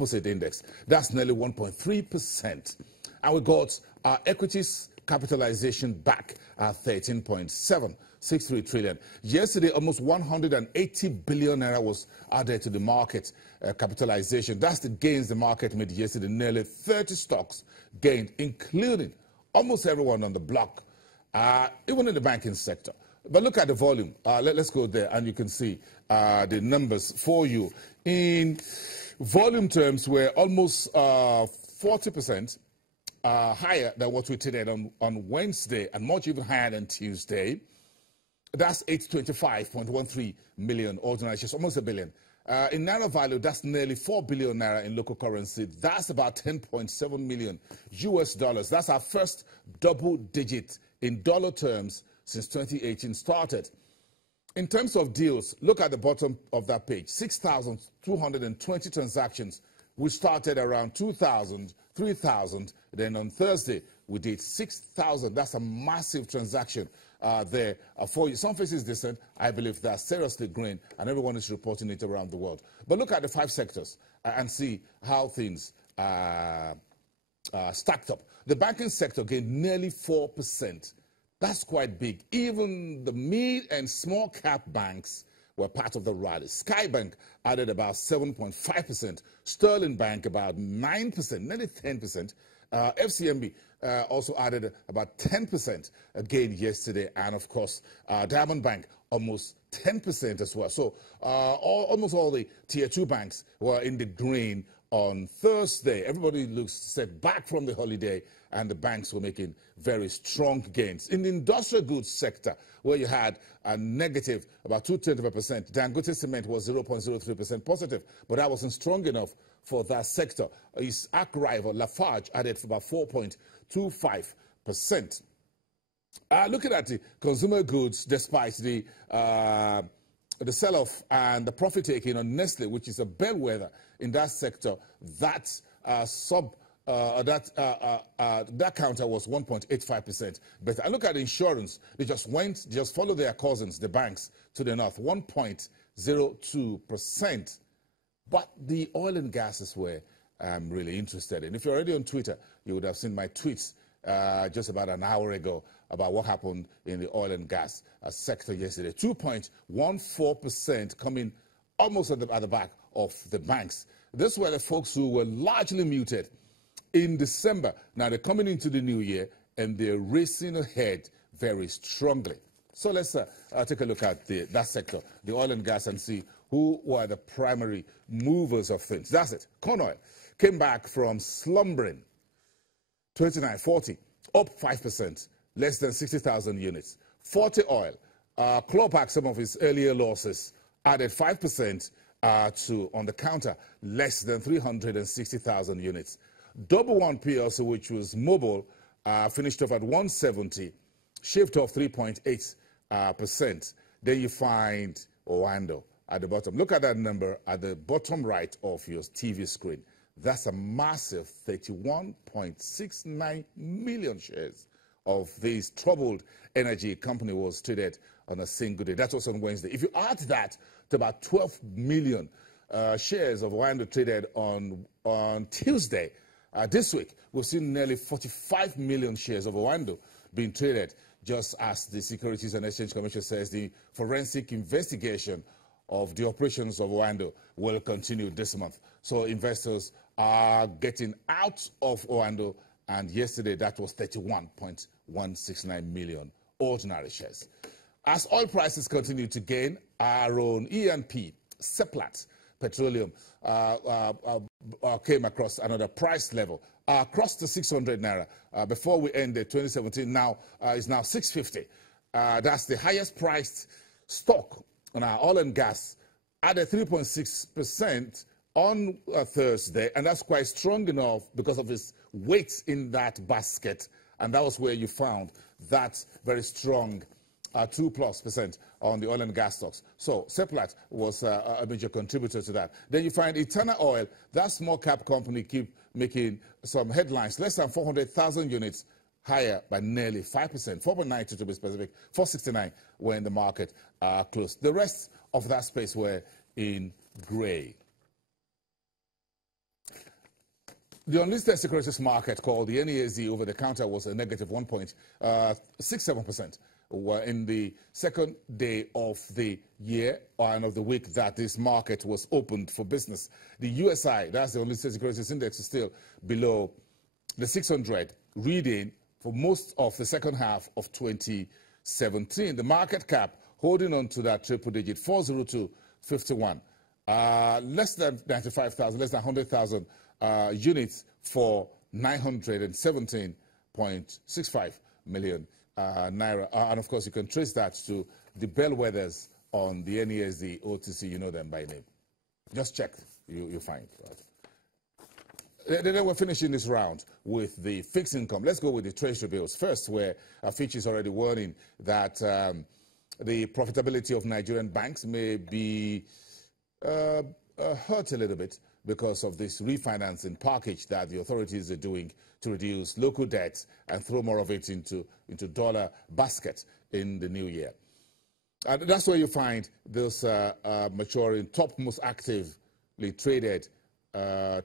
Composite index. That's nearly 1.3%. And we got our equities capitalization back at 13.763 trillion. Yesterday, almost 180 billion naira was added to the market capitalization. That's the gains the market made yesterday. Nearly 30 stocks gained, including almost everyone on the block, even in the banking sector. But look at the volume. Let's go there, and you can see the numbers for you. In volume terms, we're almost 40% higher than what we traded on Wednesday, and much even higher than Tuesday. That's 825.13 million ordinary shares, almost a billion. In naira value, that's nearly 4 billion naira in local currency. That's about 10.7 million US dollars. That's our first double digit in dollar terms since 2018 started. In terms of deals, look at the bottom of that page. 6,220 transactions. We started around 2,000, 3,000. Then on Thursday, we did 6,000. That's a massive transaction there for you. Some faces decent. I believe they're seriously green, and everyone is reporting it around the world. But look at the 5 sectors and see how things stacked up. The banking sector gained nearly 4%. That's quite big. Even the mid and small cap banks were part of the rally. Skybank added about 7.5%. Sterling Bank about 9%, nearly 10%. FCMB also added about 10% again yesterday. And of course, Diamond Bank almost 10% as well. So almost all the Tier 2 banks were in the green on Thursday. Everybody looks set back from the holiday, and the banks were making very strong gains. In the industrial goods sector, where you had a negative about 0.2%, Dangote Cement was 0.03% positive, but that wasn't strong enough for that sector. His arch rival, Lafarge, added for about 4.25%. Looking at the consumer goods, despite the sell-off and the profit-taking on Nestle, which is a bellwether in that sector, that counter was 1.85%. But I look at insurance, they just followed their cousins, the banks, to the north, 1.02%. But the oil and gases were really interested in. If you're already on Twitter, you would have seen my tweets just about an hour ago about what happened in the oil and gas sector yesterday. 2.14% coming almost at the back of the banks. These were the folks who were largely muted in December. Now they're coming into the new year, and they're racing ahead very strongly. So let's take a look at that sector, the oil and gas, and see who were the primary movers of things. That's it. Corn oil came back from slumbering, 29.40, up 5%, less than 60,000 units. 40 oil clawed back some of its earlier losses, added 5% to on the counter, less than 360,000 units. Double One PLC, which was mobile, finished off at 170, shaved off 3.8%. Then you find Owando at the bottom. Look at that number at the bottom right of your TV screen. That's a massive 31.69 million shares of this troubled energy company was traded on a single day. That was on Wednesday. If you add that to about 12 million shares of Owando traded on Tuesday, this week, we've seen nearly 45 million shares of Owando being traded, just as the Securities and Exchange Commission says the forensic investigation of the operations of Owando will continue this month. So investors are getting out of Owando, and yesterday that was 31.169 million ordinary shares. As oil prices continue to gain, our own E&P, Seplat Petroleum, came across another price level, across the 600 naira. Before we ended 2017, now is now 650. That's the highest priced stock on our oil and gas, added 3.6% on Thursday, and that's quite strong enough because of its weight in that basket, and that was where you found that very strong 2+% on the oil and gas stocks. So Seplat was a major contributor to that. Then you find Eternal Oil, that small cap company, keep making some headlines, less than 400,000 units, higher by nearly 5%, 4.92 to be specific, 469 when the market closed. The rest of that space were in gray. The unlisted securities market, called the NASD over the counter, was a negative 1.67%. In the second day of the year and of the week that this market was opened for business. The USI, that's the unlisted securities index, is still below the 600 reading for most of the second half of 2017. The market cap holding on to that triple digit, 402.51. Less than 95,000, less than 100,000 units for 917.65 million naira. And of course, you can trace that to the bellwethers on the NASD, OTC, you know them by name. Just check, you'll find. Right? Then we're finishing this round with the fixed income. Let's go with the treasury bills first, where Fitch is already warning that the profitability of Nigerian banks may be hurt a little bit because of this refinancing package that the authorities are doing to reduce local debts and throw more of it into dollar basket in the new year. And that's where you find those maturing, top most actively traded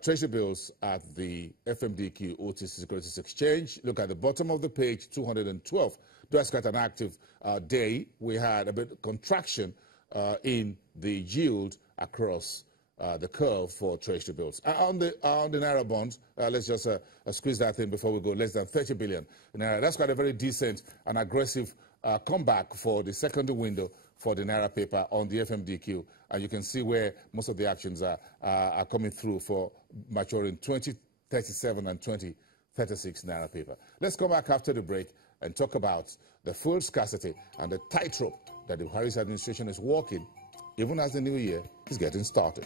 treasury bills at the FMDQ OTC Securities Exchange. Look at the bottom of the page, 212. That's quite an active day. We had a bit of contraction in the yield across the curve for treasury bills. On the Naira bonds, let's just squeeze that in before we go. Less than 30 billion Naira. That's quite a very decent and aggressive comeback for the secondary window for the Naira paper on the FMDQ. And you can see where most of the actions are coming through for maturing 2037 and 2036 Naira paper. Let's come back after the break and talk about the fuel scarcity and the tightrope that the Harris administration is walking even as the new year is getting started.